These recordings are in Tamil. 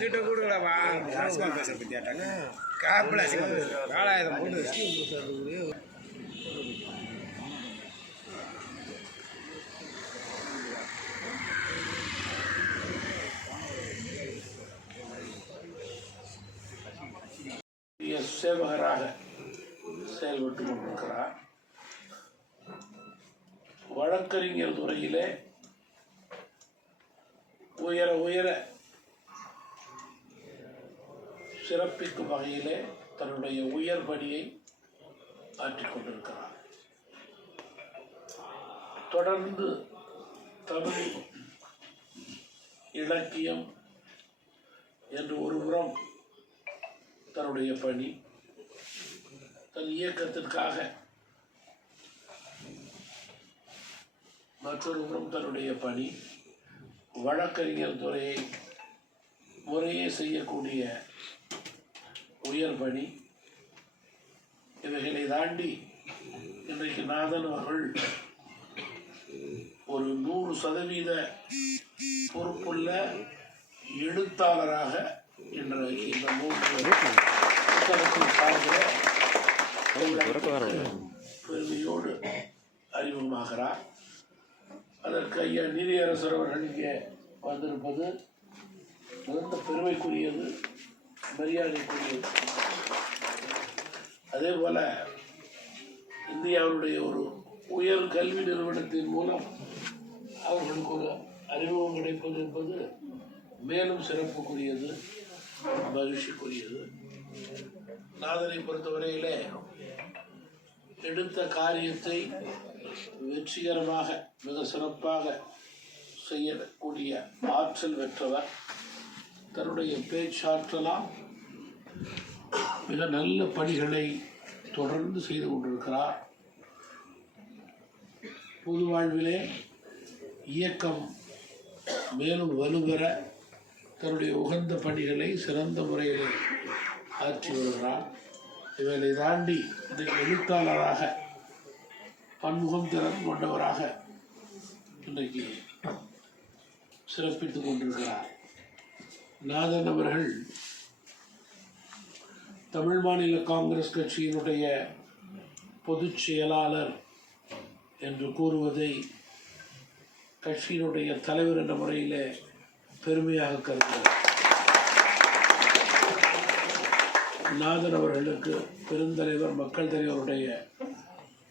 சீட்டை கொடுக்கலப்பா அசிங்கமாக பேச பற்றியாட்டாங்க காப்பில் அசிங்கமாக பேசுகிறேன் வேலாயுதம் போட்டு சேவகராக செயல்பட்டு கொண்டிருக்கிறார். வழக்கறிஞர் துறையிலே உயர உயர சிறப்பிக்கும் வகையிலே தன்னுடைய உயர் பணியை ஆற்றிக்கொண்டிருக்கிறார் தொடர்ந்து தமிழ் இலக்கியம் என்று ஒருபுறம் தன்னுடைய பணி தன் இயக்கத்திற்காக மற்றொரு புறம் தன்னுடைய பணி வழக்கறிஞர் துறையை முறையே செய்யக்கூடிய உயர் பணி. இவைகளை தாண்டி இன்றைக்கு நாதன் அவர்கள் ஒரு நூறு சதவீத பொறுப்புள்ள எழுத்தாளராக இன்றைக்கு இந்த மூன்று பெருமையோடு அறிமுகமாகிறார். அதற்கு ஐயா நீதியரசர் அவர்கள் இங்கே வந்திருப்பது மிகுந்த பெருமைக்குரியது. மரியாதைக்குரியது அதே போல இந்தியாவுடைய ஒரு உயர் கல்வி நிறுவனத்தின் மூலம் அவர்களுக்கு ஒரு அறிமுகம் கிடைப்பது என்பது மேலும் சிறப்புக்குரியது மகிழ்ச்சிக்குரியது. நாதனை பொறுத்தவரையிலே எடுத்த காரியத்தை வெற்றிகரமாக மிக சிறப்பாக செய்யக்கூடிய ஆற்றல் பெற்றவர். தன்னுடைய பேச்சாற்றலாம் மிக நல்ல பணிகளை தொடர்ந்து செய்து கொண்டிருக்கிறார். பொது வாழ்விலே இயக்கம் மேலும் வலுபெற தன்னுடைய உகந்த பணிகளை சிறந்த முறையில் ஆற்றி வருகிறார். இவர்களை தாண்டி இன்றைக்கு எழுத்தாளராக பன்முகம் திறன் கொண்டவராக இன்றைக்கு சிறப்பித்துக் கொண்டிருக்கிறார். நாதன் அவர்கள் தமிழ் மாநில காங்கிரஸ் கட்சியினுடைய பொதுச் செயலாளர் என்று கூறுவதை கட்சியினுடைய தலைவர் என்ற முறையிலே பெருமையாக கருதுகிறார் நாதன் அவர்களுக்கு பெருந்தலைவர் மக்கள் தலைவருடைய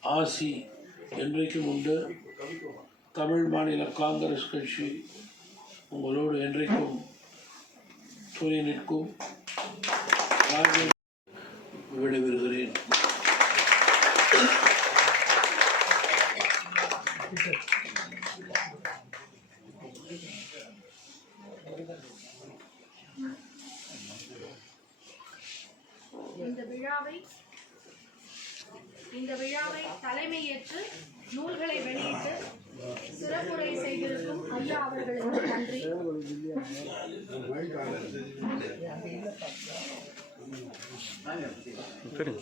ஆசி என்றைக்கும் உண்டு. தமிழ் மாநில காங்கிரஸ் கட்சி உங்களோடு என்றைக்கும் துணை நிற்கும். விடைபெறுகிறேன் இந்த விழாவை இந்த விழாவை தலைமையேற்று நூல்களை வெளியிட்டு சிறப்புரை செய்திருக்கும் ஐயா அவர்களுக்கு நன்றி. சரிங்க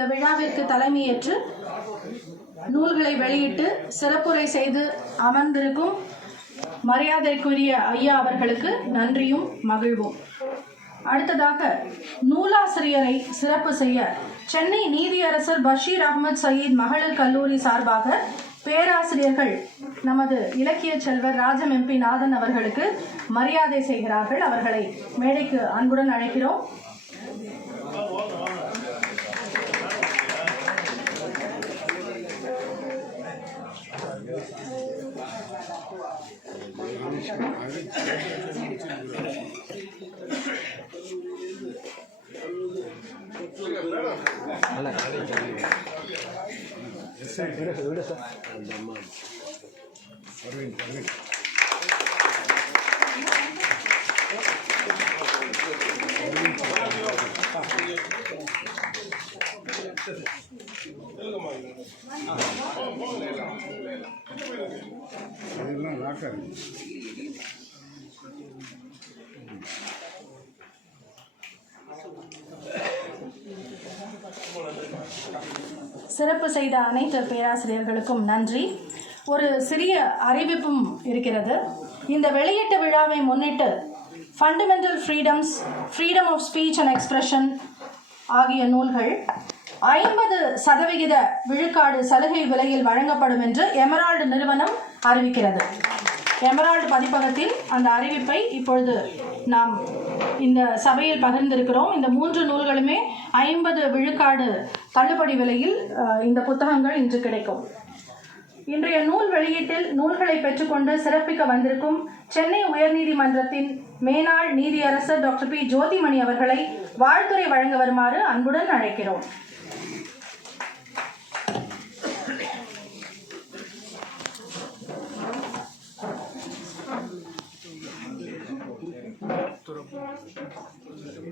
இந்த விழாவிற்கு தலைமையேற்று நூல்களை வெளியிட்டு சிறப்புரை செய்து அமர்ந்திருக்கும் மரியாதைக்குரிய ஐயா அவர்களுக்கு நன்றியும் மகிழ்வும். அடுத்ததாக நூலாசிரியரை சிறப்பு செய்ய சென்னை நீதியரசர் பஷீர் அகமது சயீத் மகளிர் கல்லூரி சார்பாக பேராசிரியர்கள் நமது இலக்கிய செல்வர் ராஜம் எம்பி நாதன் அவர்களுக்கு மரியாதை செய்கிறார்கள். அவர்களை மேடைக்கு அன்புடன் அழைக்கிறோம். விட சார் விட சார் அந்த அம்மா. அரவிந்த் அரவிந்த் சிறப்பு செய்த அனைத்து பேராசிரியர்களுக்கும் நன்றி. ஒரு சிறிய அறிவிப்பும் இருக்கிறது. இந்த வெளியீட்டு விழாவை முன்னிட்டு fundamental freedoms freedom of speech and expression ஆகிய நூல்கள் ஐம்பது சதவிகித விழுக்காடு சலுகை விலையில் வழங்கப்படும் என்று எமரால்டு நிறுவனம் அறிவிக்கிறது. எமரால்டு பதிப்பகத்தில் அந்த அறிவிப்பை இப்பொழுது நாம் இந்த சபையில் பகிர்ந்திருக்கிறோம். இந்த மூன்று நூல்களுமே ஐம்பது விழுக்காடு தள்ளுபடி விலையில் இந்த புத்தகங்கள் இன்று கிடைக்கும். இன்றைய நூல் வெளியீட்டில் நூல்களை பெற்றுக்கொண்டு சிறப்பிக்க வந்திருக்கும் சென்னை உயர்நீதிமன்றத்தின் மேனாள் நீதியரசர் டாக்டர் பி. ஜோதிமணி அவர்களை வாழ்த்துரை வழங்க வருமாறு அன்புடன் அழைக்கிறோம்.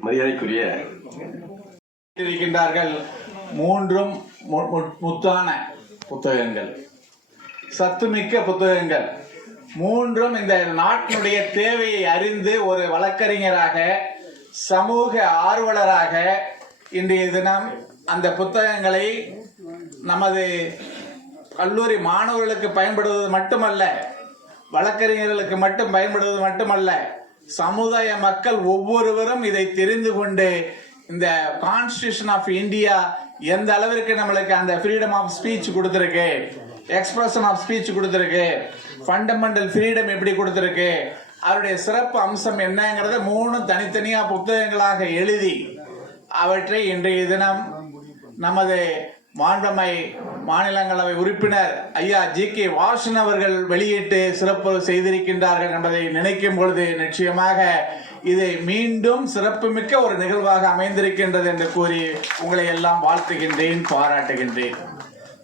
மரியாதைக்குரிய இருக்கின்றார்கள் மூன்றும் முத்தான புத்தகங்கள். சத்துமிக்க புத்தகங்கள். மூன்றும் இந்த நாட்டினுடைய தேவையை அறிந்து ஒரு வழக்கறிஞராக சமூக ஆர்வலராக இன்றைய தினம் அந்த புத்தகங்களை நமது கல்லூரி மாணவர்களுக்கு பயன்படுவது மட்டுமல்ல வழக்கறிஞர்களுக்கு மட்டும் பயன்படுவது மட்டுமல்ல சமுதாய மக்கள் ஒவ்வொருவரும் இதை தெரிந்து கொண்டு இந்த கான்ஸ்டியூஷன் ஆஃப் இந்தியா எந்த அளவிற்கு நம்மளுக்கு அந்த ஃப்ரீடம் ஆஃப் ஸ்பீச் கொடுத்துருக்கு? எக்ஸ்பிரஷன் ஆஃப் ஸ்பீச் கொடுத்துருக்கு. ஃபண்டமெண்டல் ஃப்ரீடம் எப்படி கொடுத்துருக்கு? அவருடைய சிறப்பு அம்சம் என்னங்கிறத மூணு தனித்தனியா புத்தகங்களாக எழுதி அவற்றை இன்றைய தினம் நமது மாண்பமை மாநிலங்களவை உறுப்பினர் ஐயா ஜி கே வாசன் அவர்கள் வெளியிட்டு சிறப்பு செய்திருக்கின்றார்கள் என்பதை நினைக்கும் பொழுது நிச்சயமாக இது மீண்டும் சிறப்புமிக்க ஒரு நிகழ்வாக அமைந்திருக்கின்றது என்று கூறி உங்களை எல்லாம் வாழ்த்துகின்றேன் பாராட்டுகின்றேன்.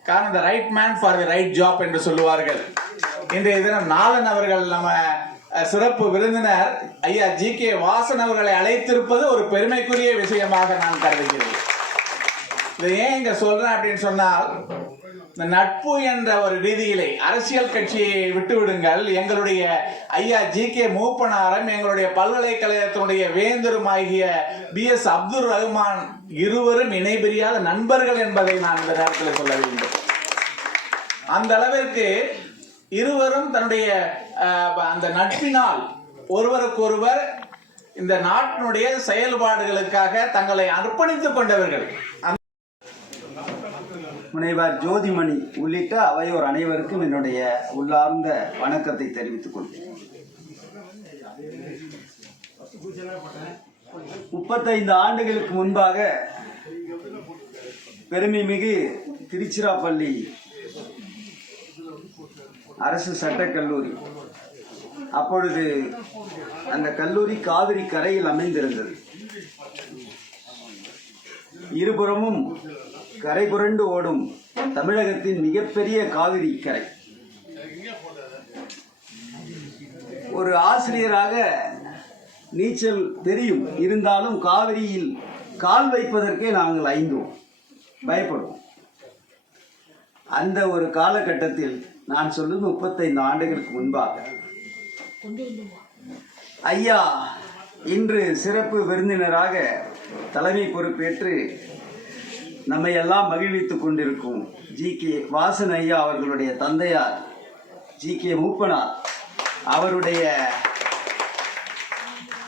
காரணம் the right man for the right job என்று சொல்லுவார்கள். இன்றைய தினம் நாதன் அவர்கள் நம்ம சிறப்பு விருந்தினர் ஐயா ஜி கே வாசன் அவர்களை அழைத்திருப்பது ஒரு பெருமைக்குரிய விஷயமாக நான் கருதுகிறேன். இதை ஏன் இங்க சொல்றேன் அப்படின்னு சொன்னால் இந்த நட்பு என்ற ஒரு ரீதியிலே அரசியல் கட்சியை விட்டு விடுங்கள் எங்களுடைய ஐயா ஜி கே மூப்பனாரம் எங்களுடைய பல்கலைக்கழகத்தினுடைய வேந்தரும் ஆகிய பி எஸ் அப்துல் ரஹ்மான் இருவரும் இணைபிரியாத நண்பர்கள் என்பதை நான் இந்த நேரத்தில் சொல்ல வேண்டும். அந்த அளவிற்கு இருவரும் தன்னுடைய அந்த நட்பினால் ஒருவருக்கொருவர் இந்த நாட்டினுடைய செயல்பாடுகளுக்காக தங்களை அர்ப்பணித்துக் கொண்டவர்கள். முனைவர் ஜோதிமணி உள்ளிட்ட அவையோர் அனைவருக்கும் என்னுடைய உள்ளார்ந்த வணக்கத்தை தெரிவித்துக் கொள்கிறேன். முப்பத்தைந்து ஆண்டுகளுக்கு முன்பாக பெருமை மிகு திருச்சிராப்பள்ளி அரசு சட்டக் கல்லூரி அப்பொழுது அந்த கல்லூரி காவிரி கரையில் அமைந்திருந்தது. இருபுறமும் கரை புரண்டு ஓடும் தமிழகத்தின் மிகப்பெரிய காவிரி கரை. ஒரு ஆசிரியராக நீச்சல் தெரியும். இருந்தாலும் காவிரியில் கால் வைப்பதற்கே நாங்கள் ஐந்தோம். பயப்படுவோம். அந்த ஒரு காலகட்டத்தில் நான் சொல்வது முப்பத்தைந்து ஆண்டுகளுக்கு முன்பாக. ஐயா இன்று சிறப்பு விருந்தினராக தலைமை பொறுப்பேற்று நம்மை எல்லாம் மகிழ்வித்துக் கொண்டிருக்கும் ஜி கே வாசன் ஐயா அவர்களுடைய தந்தையார் ஜி கே மூப்பனார் அவருடைய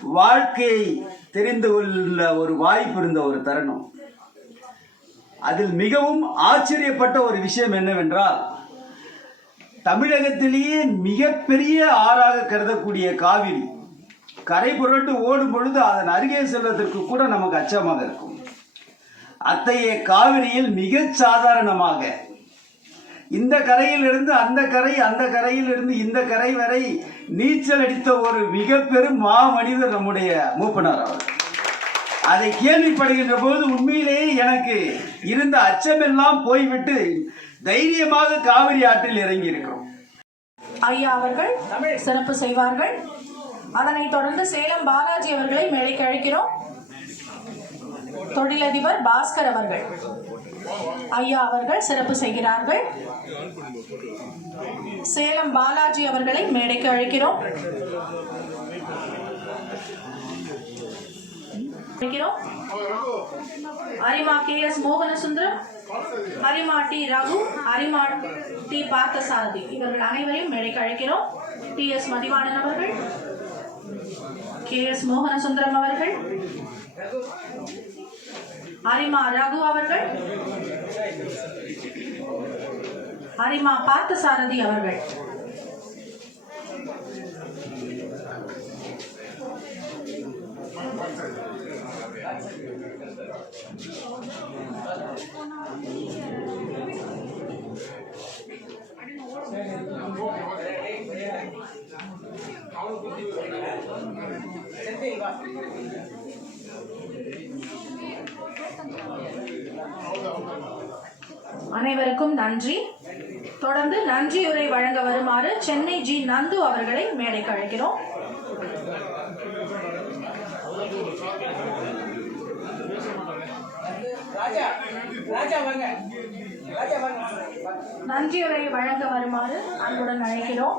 வாழ்க்கையை தெரிந்து கொள்ள ஒரு வாய்ப்பு இருந்த ஒரு தருணம். அதில் மிகவும் ஆச்சரியப்பட்ட ஒரு விஷயம் என்னவென்றால் தமிழகத்திலேயே மிகப்பெரிய ஆறாக கருதக்கூடிய காவிரி. கரை புரட்டு ஓடும் பொழுது அதன் அருகே செல்வதற்கு கூட நமக்கு அச்சமாக இருக்கும். அத்தகைய காவிரியில் மிகச் சாதாரணமாக இந்த கரையிலிருந்து அந்த கரை அந்த கரையிலிருந்து இந்த கரை வரை நீச்சல் அடித்த ஒரு மிக பெரும் மா மனிதர் நம்முடைய மூப்பனார் அவர். அதை கேள்விப்படுகின்ற போது உண்மையிலேயே எனக்கு இருந்த அச்சமெல்லாம் போய்விட்டு தைரியமாக காவிரி ஆற்றில் இறங்கி இருக்கிறோம். ஐயா அவர்கள் சிறப்பு செய்வார்கள். அதனைத் தொடர்ந்து சேலம் பாலாஜி அவர்களை மேடைக்கு அழைக்கிறோம். தொழிலதிபர் பாஸ்கர் அவர்கள். ஐயா அவர்கள் சிறப்பு செய்கிறார்கள். சேலம் பாலாஜி அவர்களை மேடைக்கு அழைக்கிறோம். அழைக்கிறோம். அரிமா கே எஸ் மோகனசுந்தரம். அரிமா டி ரகு அரிமா டி பார்த்தசாரதி. இவர்கள் அனைவரையும் மேடைக்கு அழைக்கிறோம். டி எஸ் மதிவாணன் அவர்கள் கே எஸ் மோகனசுந்தரம் அவர்கள் அரிமா ரகு அவர்கள் அரிமா பார்த்தசாரதி அவர்கள். அனைவருக்கும் நன்றி. தொடர்ந்து நன்றியுரை வழங்க வருமாறு சென்னை ஜி நந்து அவர்களை மேடைக்கு அழைக்கிறோம். நன்றியுரை வழங்க வருமாறு அன்புடன் அழைக்கிறோம்.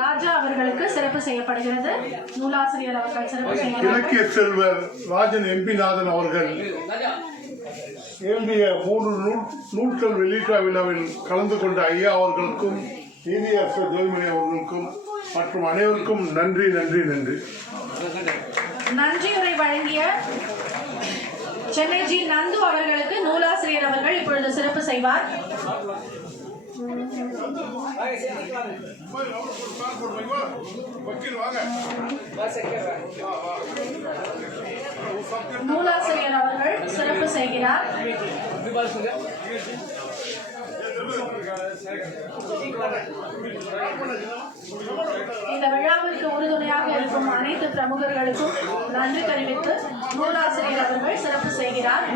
ராஜா அவர்களுக்கு சிறப்பு செய்யப்படுகிறது. நூலாசிரியர் அவர்கள் சிறப்பு இலக்கிய செல்வர் ராஜன் எம்பிநாதன் அவர்கள். எழுதிய மூன்று நூல் நூல்கள் வெளியீட்டு விழாவில் கலந்து கொண்ட ஐயா அவர்களுக்கும் நீதியரசர் ஜோதிமணி அவர்களுக்கும் மற்றும் அனைவருக்கும் நன்றி நன்றி நன்றி. நன்றியுரை வழங்கிய சென்னை ஜி நந்து அவர்களுக்கு நூலாசிரியர் அவர்கள் இப்பொழுது சிறப்பு செய்வார். நூலாசிரியர் அவர்கள் சிறப்பு செய்கிறார். இந்த விழாவிற்கு உறுதுணையாக இருக்கும் அனைத்து பிரமுகர்களுக்கும் நன்றி தெரிவித்து நூலாசிரியர் அவர்கள் சிறப்பு செய்கிறார்.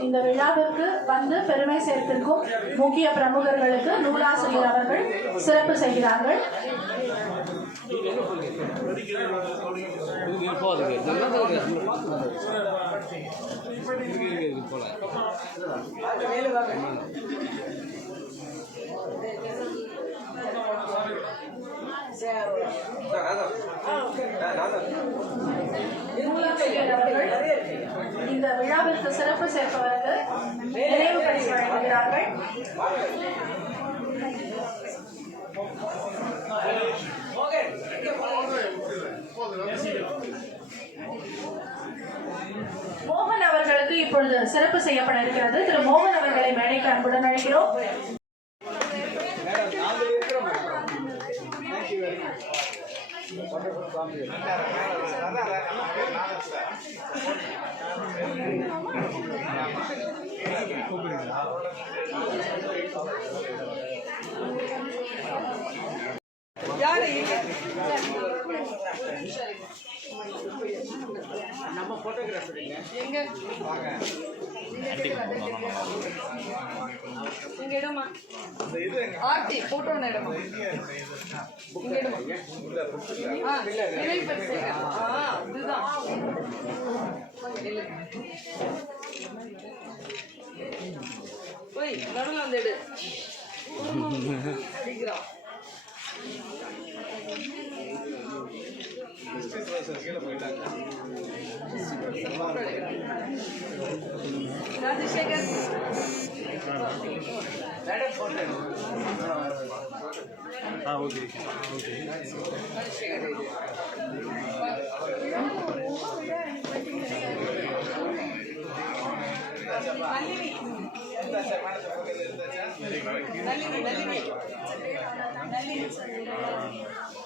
இந்த விழாவிற்கு வந்து பெருமை சேர்த்திருக்கும் முக்கிய பிரமுகர்களுக்கு நூலாசிரியர் அவர்கள் சிறப்பு செய்கிறார்கள் அவர்கள் இந்த விழாவிற்கு சிறப்பு சேர்ப்பவருக்கு நினைவு பரிசு வழங்குகிறார்கள். மோகன் அவர்களுக்கு இப்பொழுது சிறப்பு செய்யப்பட இருக்கிறது. திரு மோகன் அவர்களை மேடைக்கு அன்புடன் அழைக்கிறோம். யாரு? இங்க. இடமா? ஆர்த்தி போட்டோ இடமா இங்க இடமா இதுதான். போய் நடுவில் வந்து எடு. சீக்கிரம். ராஜசேகர் நளினி நளினி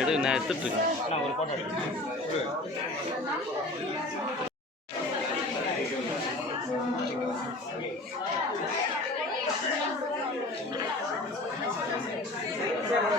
எடு நான் எடுத்துட்டு இருக்கேன்.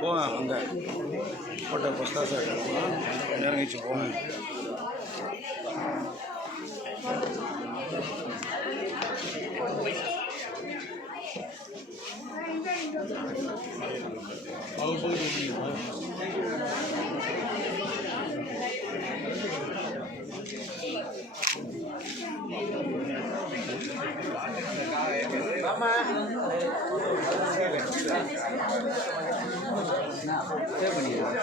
போவேன் அங்கே கோட்டை ஃபஸ்ட் கிளாஸ் நேரம் கழிச்சு போவேன் அவங்க Seven years.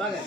வாங்க.